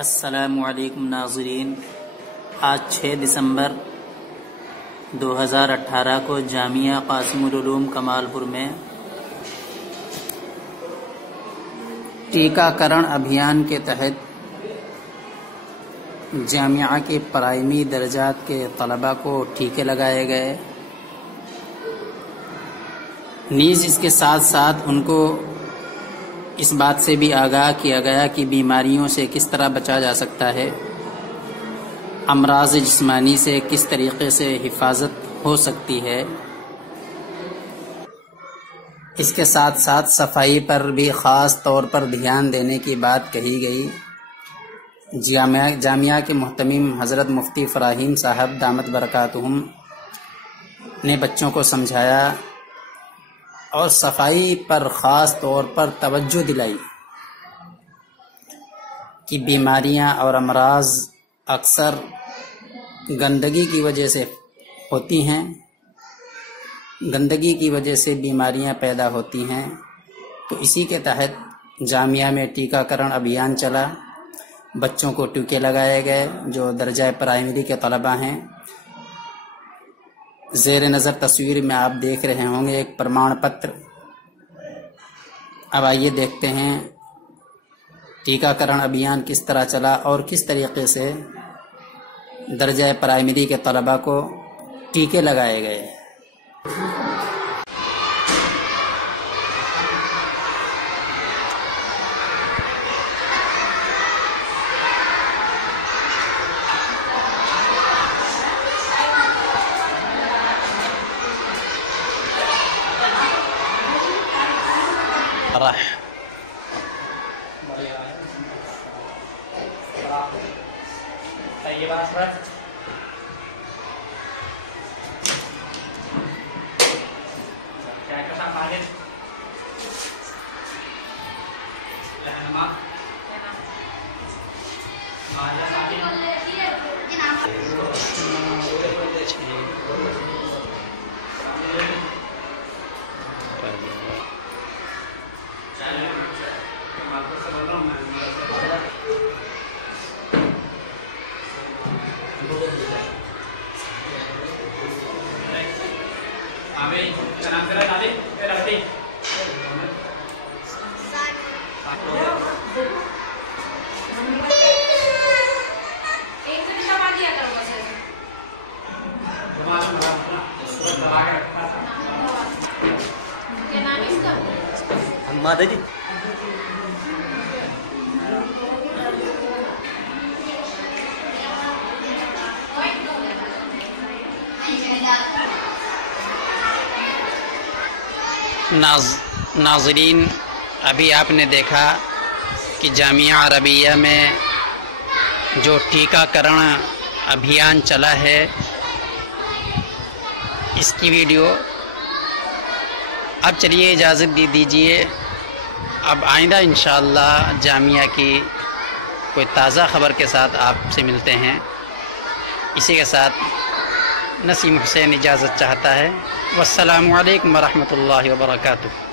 अस्सलामुअलैकुम नाज़रीन। आज 6 दिसंबर 2018 को जामिया क़ासिमुल उलूम कमालपुर में टीकाकरण अभियान के तहत जामिया के प्राइमरी दर्जात के तलबा को टीके लगाए गए। नीज़ इसके साथ साथ उनको इस बात से भी आगाह किया गया कि बीमारियों से किस तरह बचा जा सकता है, अमराज जिस्मानी से किस तरीके से हिफाजत हो सकती है। इसके साथ साथ सफाई पर भी ख़ास तौर पर ध्यान देने की बात कही गई। जामिया के मुहतमिम हज़रत मुफ्ती फ़राहीम साहब दामत बरकातुहुम ने बच्चों को समझाया और सफाई पर ख़ास तौर पर तवज्जो दिलाई कि बीमारियां और अमराज अक्सर गंदगी की वजह से होती हैं, गंदगी की वजह से बीमारियां पैदा होती हैं। तो इसी के तहत जामिया में टीकाकरण अभियान चला। बच्चों को टीके लगाए गए जो दर्जा प्राइमरी के तलबा हैं। ज़ेर नज़र तस्वीर में आप देख रहे होंगे एक प्रमाण पत्र। अब आइए देखते हैं टीकाकरण अभियान किस तरह चला और किस तरीके से दर्जा प्राइमरी के तलबा को टीके लगाए गए। माता जी नाज़रीन, अभी आपने देखा कि जामिया अरबिया में जो टीकाकरण अभियान चला है, इसकी वीडियो। अब चलिए इजाज़त दीजिए। अब आइंदा इंशाअल्लाह जामिया की कोई ताज़ा ख़बर के साथ आपसे मिलते हैं। इसी के साथ नसीम हुसैन इजाज़त चाहता है। वस्सलामु अलैकुम वरहमतुल्लाहि वबरकातुहू।